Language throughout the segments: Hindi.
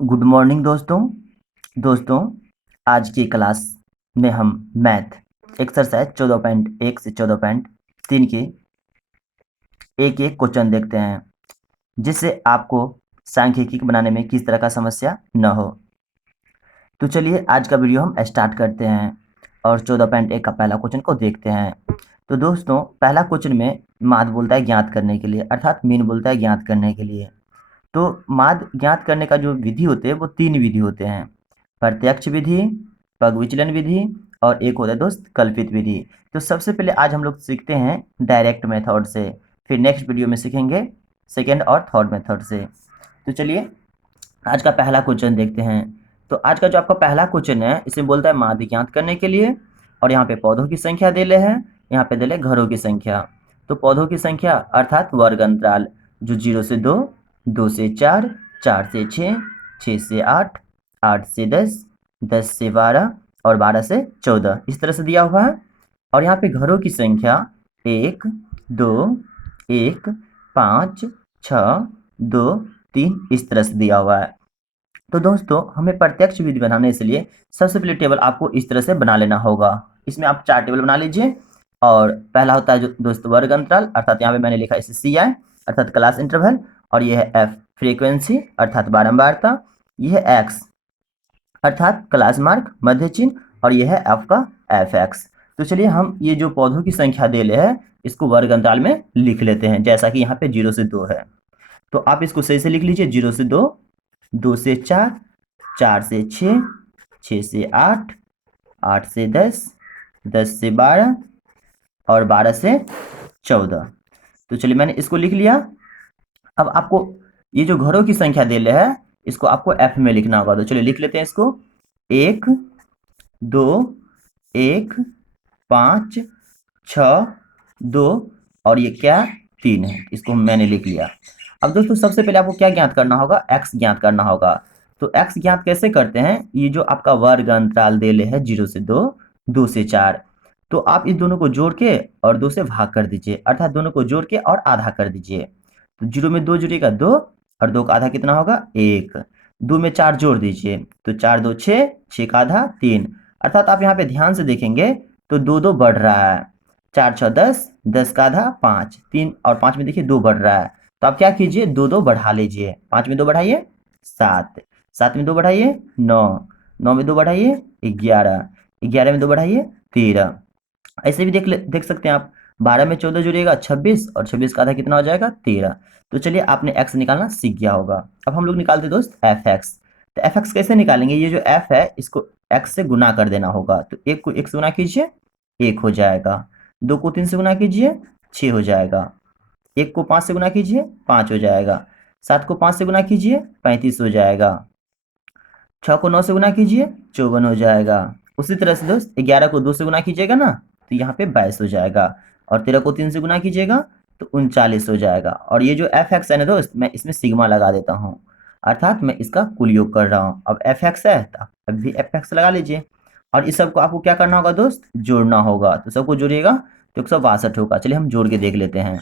गुड मॉर्निंग दोस्तों आज की क्लास में हम मैथ एक्सरसाइज 14.1 से 14.3 के एक एक क्वेश्चन देखते हैं जिससे आपको सांख्यिकी बनाने में किस तरह का समस्या न हो। तो चलिए आज का वीडियो हम स्टार्ट करते हैं और 14.1 का पहला क्वेश्चन को देखते हैं। तो दोस्तों पहला क्वेश्चन में माध्य बोलता है ज्ञात करने के लिए, अर्थात मीन बोलता है ज्ञात करने के लिए। तो माध्य ज्ञात करने का जो विधि होते हैं वो 3 विधि होते हैं, प्रत्यक्ष विधि, पग विचलन विधि और एक होता है दोस्त कल्पित विधि। तो सबसे पहले आज हम लोग सीखते हैं डायरेक्ट मेथड से, फिर नेक्स्ट वीडियो में सीखेंगे सेकेंड और थर्ड मेथड से। तो चलिए आज का पहला क्वेश्चन देखते हैं। तो आज का जो आपका पहला क्वेश्चन है इसमें बोलता है माध्य ज्ञात करने के लिए, और यहाँ पे पौधों की संख्या दे ले है, यहाँ पे दे ले घरों की संख्या। तो पौधों की संख्या अर्थात वर्ग अंतराल जो 0 से 2, 2 से 4, 4 से 6, 6 से 8, 8 से 10, 10 से 12 और 12 से 14 इस तरह से दिया हुआ है। और यहाँ पे घरों की संख्या 1, 2, 1, 5, 6, 2, 3 इस तरह से दिया हुआ है। तो दोस्तों हमें प्रत्यक्ष विधि बनाने के लिए सबसे पहले टेबल आपको इस तरह से बना लेना होगा। इसमें आप 4 टेबल बना लीजिए। और पहला होता है जो दोस्तों वर्ग अंतराल, अर्थात यहाँ पे मैंने लिखा इसे CI अर्थात क्लास इंटरवल, और यह है F फ्रीक्वेंसी अर्थात बारंबारता, यह है X अर्थात क्लास मार्क मध्य चिन्ह, और यह है आपका FX। तो चलिए हम ये जो पौधों की संख्या दे ले है इसको वर्ग अंतराल में लिख लेते हैं, जैसा कि यहाँ पे 0 से 2 है। तो आप इसको सही से लिख लीजिए, 0 से 2, 2 से 4, 4 से 6, 6 से 8, 8 से 10, 10 से 12 और 12 से 14। तो चलिए मैंने इसको लिख लिया। अब आपको ये जो घरों की संख्या दे ले है इसको आपको F में लिखना होगा। तो चलिए लिख लेते हैं इसको, 1, 2, 1, 5, 6, 2 और ये क्या 3 है, इसको मैंने लिख लिया। अब दोस्तों सबसे पहले आपको क्या ज्ञात करना होगा, x ज्ञात करना होगा। तो x ज्ञात कैसे करते हैं, ये जो आपका वर्ग अंतराल दे ले है 0 से 2, 2 से 4, तो आप इस दोनों को जोड़ के और 2 से भाग कर दीजिए, अर्थात दोनों को जोड़ के और आधा कर दीजिए। तो 0 में 2 जुड़ेगा 2 और 2 का आधा कितना होगा 1, 2 में 4 जोड़ दीजिए तो 4 2 6, 6 का आधा 3, अर्थात आप यहाँ पे ध्यान से देखेंगे तो 2 2 बढ़ रहा है, 4 6 10, 10 का आधा 5, 3 और 5 में देखिए 2 बढ़ रहा है। तो आप क्या कीजिए 2 2 बढ़ा लीजिए, 5 में 2 बढ़ाइए 7, 7 में 2 बढ़ाइए 9, 9 में 2 बढ़ाइए 11, 11 में 2 बढ़ाइए 13। ऐसे भी देख सकते हैं आप, 12 में 14 जुड़ेगा 26 और 26 का आधा कितना हो जाएगा 13। तो चलिए आपने x निकालना सीख गया होगा। अब हम लोग निकालते दोस्त fx। तो fx कैसे निकालेंगे, ये जो f है इसको x से गुना कर देना होगा। तो 1 को 1 से गुना कीजिए 1 हो जाएगा, 2 को 3 से गुना कीजिए 6 हो जाएगा, 1 को 5 से गुना कीजिए 5 हो जाएगा, 7 को 5 से गुना कीजिए 35 हो जाएगा, 6 को 9 से गुना कीजिए 54 हो जाएगा। उसी तरह से दोस्त 11 को 2 से गुना कीजिएगा ना तो यहाँ पे 22 हो जाएगा, और 13 को 3 से गुना कीजिएगा तो 39 हो जाएगा। और ये जो fx है ना दोस्त, मैं इसमें सिग्मा लगा देता हूँ, अर्थात मैं इसका कुल योग कर रहा हूँ। अब fx है तो अब भी fx लगा लीजिए, और इस सबको आपको क्या करना होगा दोस्त, जोड़ना होगा। तो सबको जोड़िएगा तो 162 होगा। चलिए हम जोड़ के देख लेते हैं,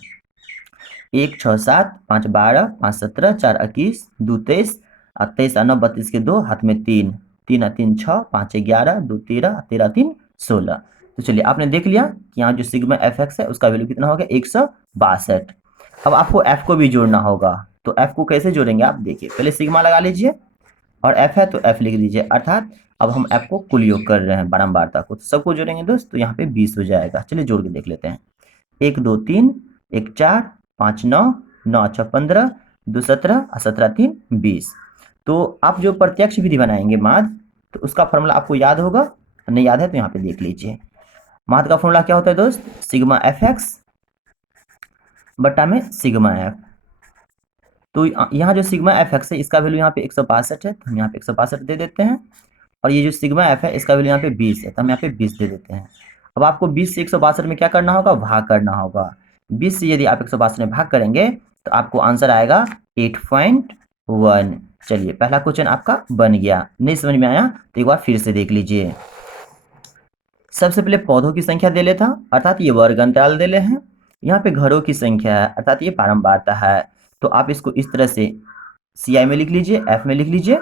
1 6 7, 5 12, 5 17, 4 21, 2 23, 23 9 32 के 2 हाथ में 3, 3 3 6, 5 11, 2 13, 13 3 16। तो चलिए आपने देख लिया कि यहाँ जो सिग्मा fx है उसका वैल्यू कितना हो गया 162। अब आपको f को भी जोड़ना होगा। तो f को कैसे जोड़ेंगे आप देखिए, पहले सिग्मा लगा लीजिए और f है तो f लिख दीजिए, अर्थात अब हम f को कुल योग कर रहे हैं बारंबारता को। तो सबको जोड़ेंगे दोस्त तो यहाँ पे 20 हो जाएगा। चलिए जोड़ के देख लेते हैं, 1 2 3, 1 4, 5 9, 9 6 15, 2 17 और 17 3 20। तो आप जो प्रत्यक्ष विधि बनाएंगे माध्य, तो उसका फॉर्मूला आपको याद होगा, नहीं याद है तो यहाँ पे देख लीजिए। माध्य का फॉर्मूला क्या होता है दोस्त, सिग्मा fx बटा में सिग्मा f। तो यहाँ जो सिग्मा fx है इसका वैल्यू यहाँ पे 162 है, तो हम यहाँ पे 162 दे देते हैं, और ये जो सिग्मा f है इसका वैल्यू यहाँ पे 20 है, तो हम यहाँ पे 20 दे देते हैं। अब आपको 20 से 162 में क्या करना होगा, भाग करना होगा। 20 से यदि आप 162 में भाग करेंगे तो आपको आंसर आएगा 8.1। चलिए पहला क्वेश्चन आपका बन गया। नहीं समझ में आया तो एक बार फिर से देख लीजिए। सबसे पहले पौधों की संख्या दे लेता, अर्थात ये वर्ग अंतराल दे ले हैं। यहाँ पे घरों की संख्या है, अर्थात ये बारंबारता है। तो आप इसको इस तरह से CI में लिख लीजिए, F में लिख लीजिए।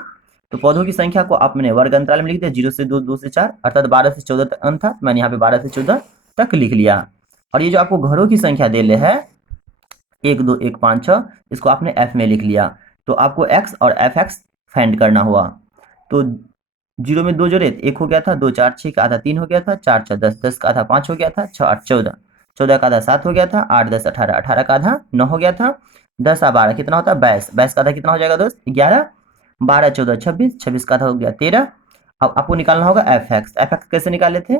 तो पौधों की संख्या को आपने वर्ग अंतराल में लिख दिया, 0 से 2, 2 से 4, अर्थात 12 से 14 तक अंत था, तो मैंने यहाँ पे 12 से 14 तक लिख लिया। और ये जो आपको घरों की संख्या दे रहे है 1 2 1 5 6, इसको आपने एफ में लिख लिया। तो आपको एक्स और एफ एक्स फाइंड करना हुआ। तो 0 में 2 जोड़े 1 हो गया था, 2 4 6 का आधा 3 हो गया था, 4 6 10, 10 का आधा 5 हो गया था, 6 8 14, 14 का आधा 7 हो गया था, 8 10 18, 18 का आधा 9 हो गया था, 10 और 12 कितना होता है 22, 22 का आधा कितना हो जाएगा दोस्त 11, 12 14 26, 26 का आधा हो गया 13। अब आपको निकालना होगा एफ एक्स। एफ एक्स कैसे निकाले थे,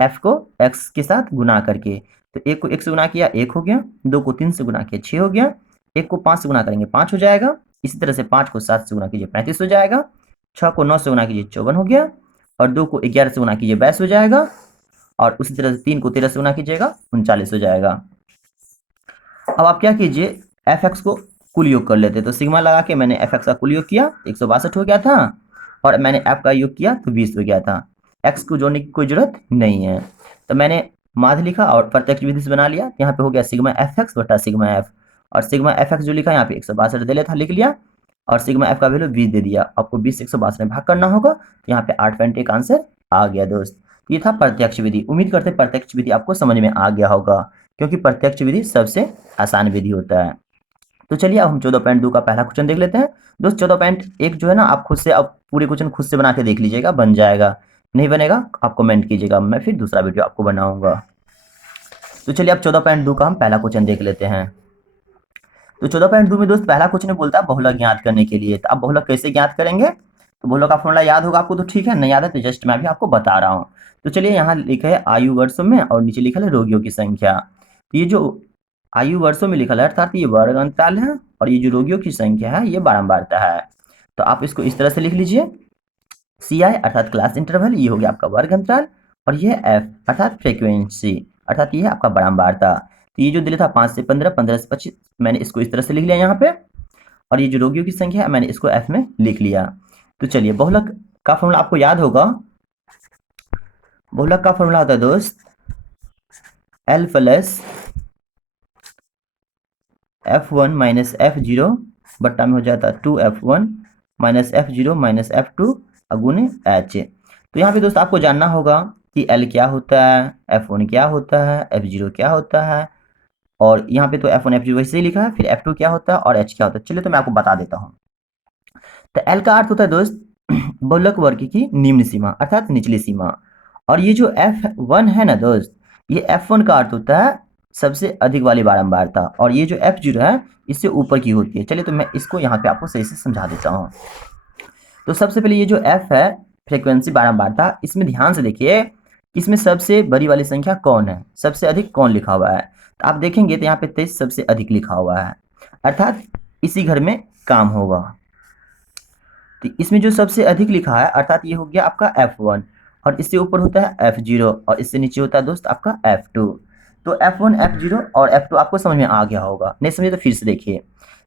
एफ को एक्स के साथ गुना करके। तो 1 को 1 से गुना किया 1 हो गया, 2 को 3 से गुना किया 6 हो गया, 1 को 5 से गुना करेंगे 5 हो जाएगा, इसी तरह से 5 को 7 से गुना कीजिए 35 हो जाएगा, 6 को 9 से गुना कीजिए 54 हो गया, और 2 को 11 से गुना कीजिए 22 हो जाएगा, और उसी तरह से 3 को 13 से गुना कीजिएगा 39 हो जाएगा। अब आप क्या कीजिए, एफ एक्स को कुल योग कर लेते। तो सिग्मा लगा के मैंने एफ एक्स का कुल योग किया 162 हो गया था, और मैंने एफ का योग किया तो 20 हो गया था। एक्स को जोड़ने की कोई जरूरत नहीं है, तो मैंने माध्य लिखा और प्रत्यक्ष विधि से बना लिया। यहाँ पे हो गया सिग्मा एफ एक्स बटा सिग्मा एफ, और सिग्मा एफ एक्स जो लिखा यहाँ पे 162 दे लेता लिख लिया, और सिग्मा एफ का वैल्यू 20 दे दिया। आपको 20 से 162 में भाग करना होगा, यहाँ पे 8.1 आंसर आ गया दोस्त। ये था प्रत्यक्ष विधि। उम्मीद करते हैं प्रत्यक्ष विधि आपको समझ में आ गया होगा, क्योंकि प्रत्यक्ष विधि सबसे आसान विधि होता है। तो चलिए अब हम 14.2 का पहला क्वेश्चन देख लेते हैं दोस्त। 14.1 जो है ना, आप खुद से अब पूरे क्वेश्चन खुद से बना के देख लीजिएगा, बन जाएगा। नहीं बनेगा आप कमेंट कीजिएगा, मैं फिर दूसरा वीडियो आपको बनाऊंगा। तो चलिए अब 14.2 का हम पहला क्वेश्चन देख लेते हैं। तो 14.2 में दोस्त पहला क्वेश्चन बोलता है बहुलक ज्ञात करने के लिए। तो आप बहुलक कैसे ज्ञात करेंगे, तो बहुलक का फॉर्मूला याद होगा आपको, तो ठीक है, नहीं याद है तो जस्ट मैं भी आपको बता रहा हूँ। तो चलिए यहाँ लिखा है आयु वर्षों में, और नीचे लिखा है रोगियों की संख्या। तो ये जो आयु वर्षों में लिखा है अर्थात ये वर्ग अंतराल है, और ये जो रोगियों की संख्या है ये बारंबारता है। तो आप इसको इस तरह से लिख लीजिए, सी आई अर्थात क्लास इंटरवल, ये हो गया आपका वर्ग अंतराल, और ये एफ अर्थात फ्रीक्वेंसी, अर्थात ये है आपका बारंबारता। तो ये जो दिया था 5 से 15, 15 से 25, मैंने इसको इस तरह से लिख लिया यहाँ पे, और ये जो रोगियों की संख्या है मैंने इसको एफ में लिख लिया। तो चलिए बहुलक का फॉर्मूला आपको याद होगा। बहुलक का फॉर्मूला होता है दोस्त L plus F1 minus F0 बट्टा में हो जाता है 2F1 minus F0 minus F2 गुने H। तो यहाँ पे दोस्त आपको जानना होगा कि L क्या होता है, F1 क्या होता है, F0 क्या होता है, और यहाँ पे तो F1 F0 वैसे ही लिखा है, फिर F2 क्या होता है और H क्या होता है। चलिए तो मैं आपको बता देता हूँ। तो L का अर्थ होता है दोस्त बहुलक वर्ग की निम्न सीमा अर्थात निचली सीमा, और ये जो F1 है ना दोस्त, ये F1 का अर्थ होता है सबसे अधिक वाली बारंबारता, और ये जो F0 है इससे ऊपर की होती है। चलिए तो मैं इसको यहाँ पे आपको सही से समझा देता हूँ। तो सबसे पहले ये जो F है फ्रीक्वेंसी बारंबारता, इसमें ध्यान से देखिए इसमें सबसे बड़ी वाली संख्या कौन है, सबसे अधिक कौन लिखा हुआ है। तो आप देखेंगे तो यहाँ पे 23 सबसे अधिक लिखा हुआ है, अर्थात इसी घर में काम होगा। तो इसमें जो सबसे अधिक लिखा है अर्थात ये हो गया आपका F1, और इससे ऊपर होता है F0, और इससे नीचे होता है दोस्त आपका F2। तो F1 F0 और F2 आपको समझ में आ गया होगा, नहीं समझे तो फिर से देखिए।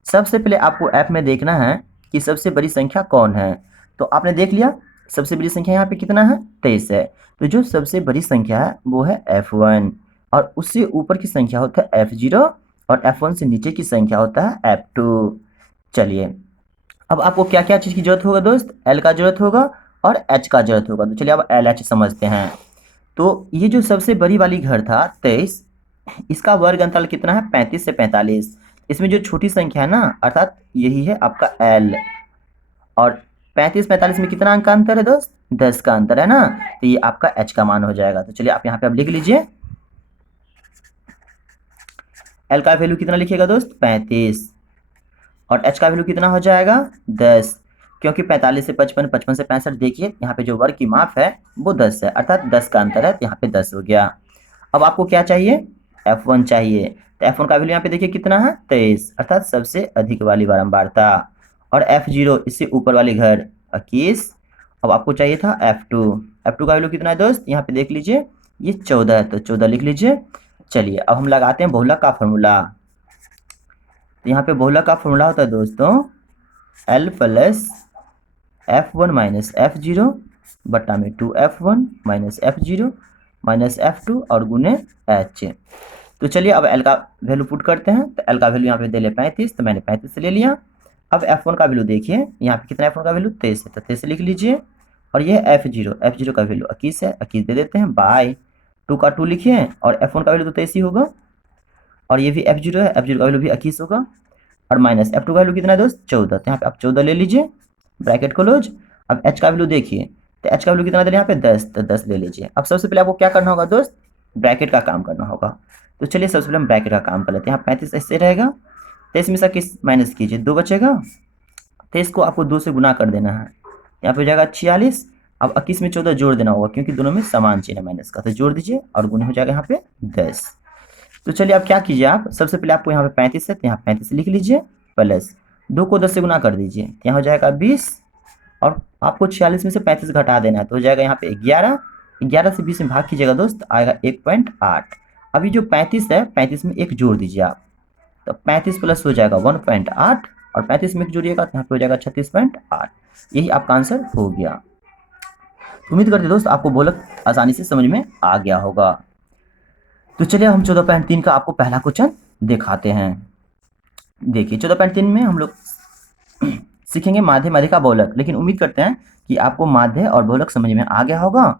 सबसे पहले आपको F में देखना है कि सबसे बड़ी संख्या कौन है। तो आपने देख लिया सबसे बड़ी संख्या यहाँ पे कितना है 23 है। तो जो सबसे बड़ी संख्या है वो है F1, और उससे ऊपर की संख्या होता है F0, और F1 से नीचे की संख्या होता है F2। चलिए अब आपको क्या क्या चीज़ की जरूरत होगा दोस्त, L का जरूरत होगा और H का जरूरत होगा। तो चलिए अब LH समझते हैं। तो ये जो सबसे बड़ी वाली घर था 23, इसका वर्ग अंतराल कितना है 35 से 45। इसमें जो छोटी संख्या है ना अर्थात यही है आपका L, और 35 45 में कितना अंक का अंतर है दोस्त 10 का अंतर है ना, तो ये आपका H का मान हो जाएगा। तो चलिए आप यहाँ पे अब लिख लीजिए L का वैल्यू कितना लिखिएगा दोस्त 35, और H का वैल्यू कितना हो जाएगा 10, क्योंकि 45 से 55, 55 से 65, देखिए यहाँ पे जो वर्ग की माप है वो 10 है, अर्थात 10 का अंतर है, तो यहाँ पे 10 हो गया। अब आपको क्या चाहिए F1 चाहिए। तो F1 का वैल्यू यहाँ पे देखिए कितना है 23, अर्थात सबसे अधिक वाली बारंबारता, और F0 इससे ऊपर वाली घर 21। अब आपको चाहिए था F2। F2 का वैल्यू कितना है दोस्त, यहाँ पे देख लीजिए ये 14 है, तो 14 लिख लीजिए। चलिए अब हम लगाते हैं बहुलक का फॉर्मूला। तो यहाँ पे बहुलक का फॉर्मूला होता है दोस्तों L plus F1 minus F0 बट्टा में 2F1 minus F0 minus F2 और गुने H। तो चलिए अब L का वैल्यू पुट करते हैं। तो L का वैल्यू यहाँ पे दे ले 35, तो मैंने 35 ले लिया, अब F1 का वैल्यू देखिए, यहाँ पे कितना F1 का वैल्यू 23 है, तो 23 लिख लीजिए। और ये F0 का वैल्यू 21 है, 21 दे देते हैं बाय 2 का 2 लिखिए, और F1 का वैल्यू तो 23 ही होगा, और ये भी F0 है, F0 का वैल्यू भी 21 होगा, और माइनस F2 का वैल्यू कितना है दोस्त 14, तो यहाँ पे आप 14 ले लीजिए, ब्रैकेट क्लोज। अब H का वैल्यू देखिए, तो H का वैल्यू कितना दे रहे हैं यहाँ पे 10, तो 10 ले लीजिए। अब सबसे पहले आपको क्या करना होगा दोस्त, ब्रैकेट का काम करना होगा। तो चलिए सबसे पहले हम ब्रैकेट का काम कर लेते हैं। यहाँ 35 ऐसे रहेगा, 23 में से किस माइनस कीजिए, 2 बचेगा, 23 को आपको 2 से गुना कर देना है, यहाँ पे हो जाएगा 46। अब 21 में 14 जोड़ देना होगा, क्योंकि दोनों में समान चिन्ह है माइनस का, तो जोड़ दीजिए और गुना हो जाएगा यहाँ पे 10। तो चलिए आप क्या कीजिए, आप सबसे पहले आपको यहाँ पे 35 है, तो यहाँ 35 लिख लीजिए, प्लस 2 को 10 से गुना कर दीजिए, तो यहाँ हो जाएगा 20, और आपको 46 में से 35 घटा देना है, तो हो जाएगा यहाँ पे 11, 11 से 20 में भाग कीजिएगा दोस्त, आएगा 1.8। अभी जो 35 है, 35 में एक जोड़ दीजिए आप, तो 35 प्लस हो जाएगा 1.8, और 35 में एक जोड़िएगा तो यहाँ पे हो जाएगा 36.8। यही आपका आंसर हो गया। उम्मीद करते दोस्त आपको बहुत आसानी से समझ में आ गया होगा। तो चलिए हम 14.3 का आपको पहला क्वेश्चन दिखाते हैं। देखिए 14.3 में हम लोग सीखेंगे माध्य माध्यिका बहुलक, लेकिन उम्मीद करते हैं कि आपको माध्य और बहुलक समझ में आ गया होगा।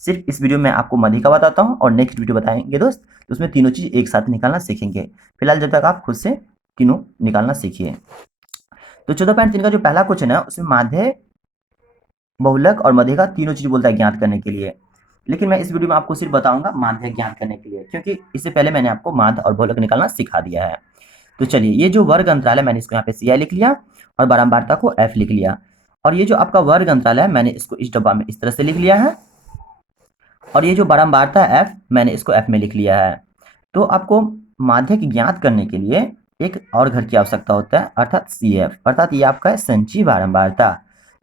सिर्फ इस वीडियो में आपको माध्यिका बताता हूँ, और नेक्स्ट वीडियो बताएंगे दोस्त, तो उसमें तीनों चीज एक साथ निकालना सीखेंगे। फिलहाल जब तक आप खुद से तीनों निकालना सीखिए। तो 14.3 का जो पहला क्वेश्चन है उसमें माध्य, बहुलक और माध्यिका तीनों चीज बोलता है ज्ञात करने के लिए, लेकिन मैं इस वीडियो में आपको सिर्फ बताऊंगा माध्य ज्ञात करने के लिए, क्योंकि इससे पहले मैंने आपको माध्य और बहुलक निकालना सिखा दिया है। तो चलिए ये जो वर्ग अंतराल है मैंने इसको यहाँ पे CI लिख लिया, और बारंबारता को F लिख लिया, और ये जो आपका वर्ग अंतराल है मैंने इसको इस डब्बा में इस तरह से लिख लिया है, और ये जो बारंबारता है F मैंने इसको F में लिख लिया है। तो आपको माध्यक ज्ञात करने के लिए एक और घर की आवश्यकता होता है, अर्थात CF, अर्थात ये आपका है संचयी बारंबारता।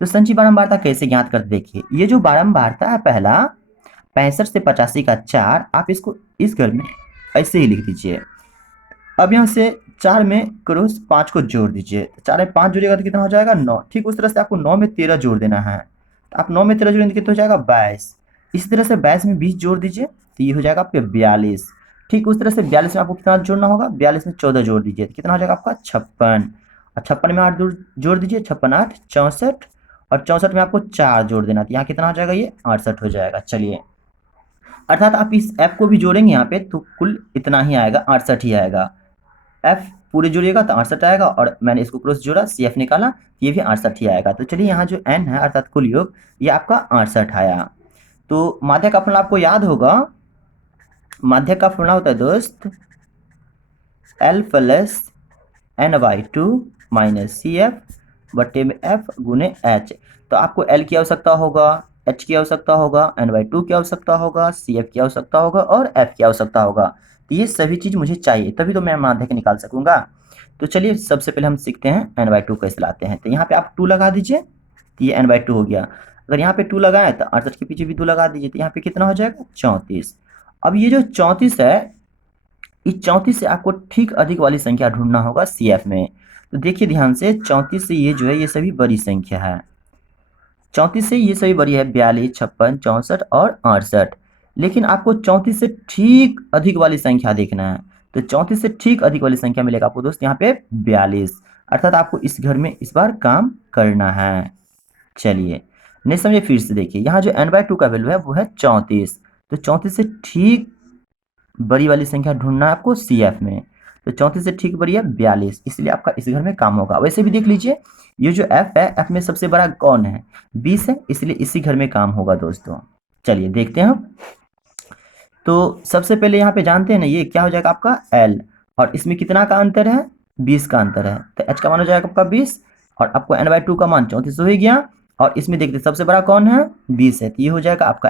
तो संचयी बारंबारता कैसे ज्ञात करते देखिए, ये जो बारंबारता है पहला 65 से 85 का 4, आप इसको इस घर में ऐसे ही लिख दीजिए। अब यहाँ से 4 में क्रॉस 5 को जोड़ दीजिए, 4 में 5 जोड़िएगा तो कितना हो जाएगा 9। ठीक उस तरह से आपको 9 में 13 जोड़ देना है, तो आप 9 में 13 जोड़ेंगे कितना हो जाएगा 22। इसी तरह से 22 में 20 जोड़ दीजिए, तो ये हो जाएगा आपके 42। ठीक उस तरह से 42 में आपको कितना जोड़ना होगा, 42 में 14 जोड़ दीजिए, तो कितना हो जाएगा आपका 56, और 56 में 8 जोड़ दीजिए, 56 8 64, और 64 में आपको 4 जोड़ देना, तो यहाँ कितना हो जाएगा ये 68 हो जाएगा। चलिए अर्थात आप इस F को भी जोड़ेंगे यहाँ पे तो कुल इतना ही आएगा, 68 ही आएगा। F पूरे जोड़िएगा तो 68 आएगा, और मैंने इसको क्रॉस जोड़ा CF निकाला, ये भी 68 ही आएगा। तो चलिए यहाँ जो N है अर्थात कुल योग, ये आपका 68 आया। तो माध्यक का फॉर्मूला आपको याद होगा, माध्यक का फॉर्मूला होता है दोस्त L plus N/2 minus CF बटे में F गुने H। तो आपको L की आवश्यकता होगा, H की आवश्यकता होगा, N/2 की आवश्यकता होगा, CF की आवश्यकता होगा, और F की आवश्यकता होगा। तो ये सभी चीज़ मुझे चाहिए, तभी तो मैं माध्यक निकाल सकूंगा। तो चलिए सबसे पहले हम सीखते हैं N/2 कैसे लाते हैं। तो यहाँ पे आप 2 लगा दीजिए, तो ये N/2 हो गया। अगर यहाँ पे 2 लगाए तो 68 के पीछे भी 2 लगा दीजिए, तो यहाँ पे कितना हो जाएगा 34। अब ये जो 34 है, इस 34 से आपको ठीक अधिक वाली संख्या ढूंढना होगा CF में। तो देखिए ध्यान से, 34 से ये जो है ये सभी बड़ी संख्या है, 34 से ये सभी बड़ी है, 42 56 64 और 68। लेकिन आपको 34 से ठीक अधिक वाली संख्या देखना है, तो 34 से ठीक अधिक वाली संख्या मिलेगा आपको दोस्त यहाँ पे 42, अर्थात आपको इस घर में इस बार काम करना है। चलिए नहीं समझे, फिर से देखिए, यहाँ जो N/2 का वैल्यू है वो है 34, तो 34 से ठीक बड़ी वाली संख्या ढूंढना है आपको CF में। तो 34 से ठीक बड़ी है 42, इसलिए आपका इस घर में काम होगा। वैसे भी देख लीजिए, ये जो F है, F में सबसे बड़ा कौन है 20 है, इसलिए इसी घर में काम होगा दोस्तों। चलिए देखते हैं हम। तो सबसे पहले यहाँ पे जानते हैं ना, ये क्या हो जाएगा आपका L, और इसमें कितना का अंतर है 20 का अंतर है, तो H का मान हो जाएगा आपका 20, और आपको N/2 का मान 34 हो ही गया, और इसमें देखते सबसे बड़ा कौन है 20 है, तो ये हो जाएगा आपका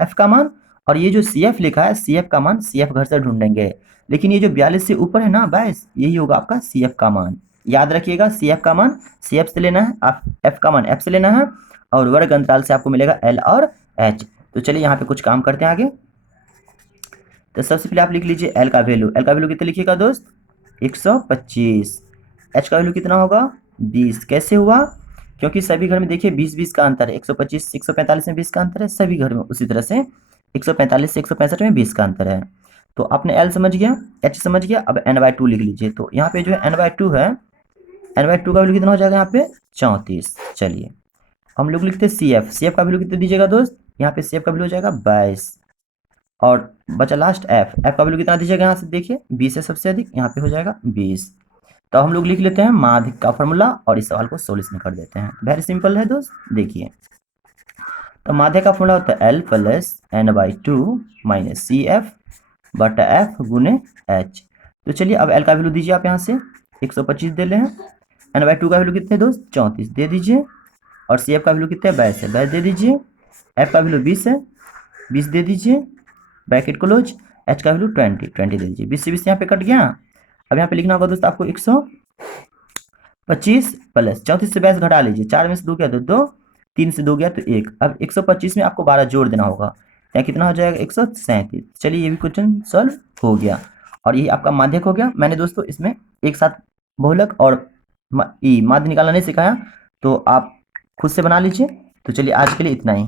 F का मान। और ये जो CF लिखा है, CF का मान CF घर से ढूंढेंगे, लेकिन ये जो 42 से ऊपर है ना 22, यही होगा आपका CF का मान। याद रखिएगा, CF का मान CF से लेना है, आप F का मान F से लेना है, और वर्ग अंतराल से आपको मिलेगा L और H। तो चलिए यहाँ पे कुछ काम करते हैं आगे। तो सबसे पहले आप लिख लीजिए L का वैल्यू, L का वैल्यू कितना लिखिएगा दोस्त 125। H का वैल्यू कितना होगा 20। कैसे हुआ, क्योंकि सभी घर में देखिए 20 का अंतर है, 125 145 में 20 का अंतर है, सभी घर में उसी तरह से 145 से 165 में 20 का अंतर है। तो आपने L समझ गया, H समझ गया, अब N/2 लिख लीजिए। तो यहाँ पे जो है N/2 है, n/2 का वैल्यू कितना हो जाएगा यहाँ पे 34। चलिए हम लोग लिखते हैं सी एफ का वैल्यू कितना दीजिएगा दोस्त, यहाँ पे सी एफ का वैल्यू हो जाएगा 22। और बचा लास्ट एफ का वैल्यू कितना दीजिएगा, यहाँ से देखिए 20 है सबसे अधिक, यहाँ पे हो जाएगा 20। तो हम लोग लिख लेते हैं माध्य का फॉर्मूला और इस सवाल को सोल्यूशन कर देते हैं। वेरी सिंपल है दोस्त, देखिए तो माध्य का फॉर्मूला होता है L plus n/2 minus C F बटा एफ गुने एच। तो चलिए अब L का वैल्यू दीजिए आप यहाँ से 125 दे रहे हैं, n/2 का वैल्यू कितने दोस्त 34 दे दीजिए, और सी एफ का वैल्यू कितने 22 है 22 दे दीजिए, एफ का वैल्यू 20 है 20 दे दीजिए, ब्रैकेट क्लोज, एच का वैल्यू 20 दे दीजिए। 20 से 20 यहाँ पे कट गया। अब यहाँ पे लिखना होगा दोस्त आपको 125 प्लस 34 से 22 घटा लीजिए, 4 में से 2 गया तो 2, 3 से 2 गया तो 1। अब 125 में आपको 12 जोड़ देना होगा, यहाँ कितना हो जाएगा 137। चलिए ये भी क्वेश्चन सॉल्व हो गया और ये आपका माध्यक हो गया। मैंने दोस्तों इसमें एक साथ बहुलक और माध्य निकालना नहीं सिखाया, तो आप खुद से बना लीजिए। तो चलिए आज के लिए इतना ही।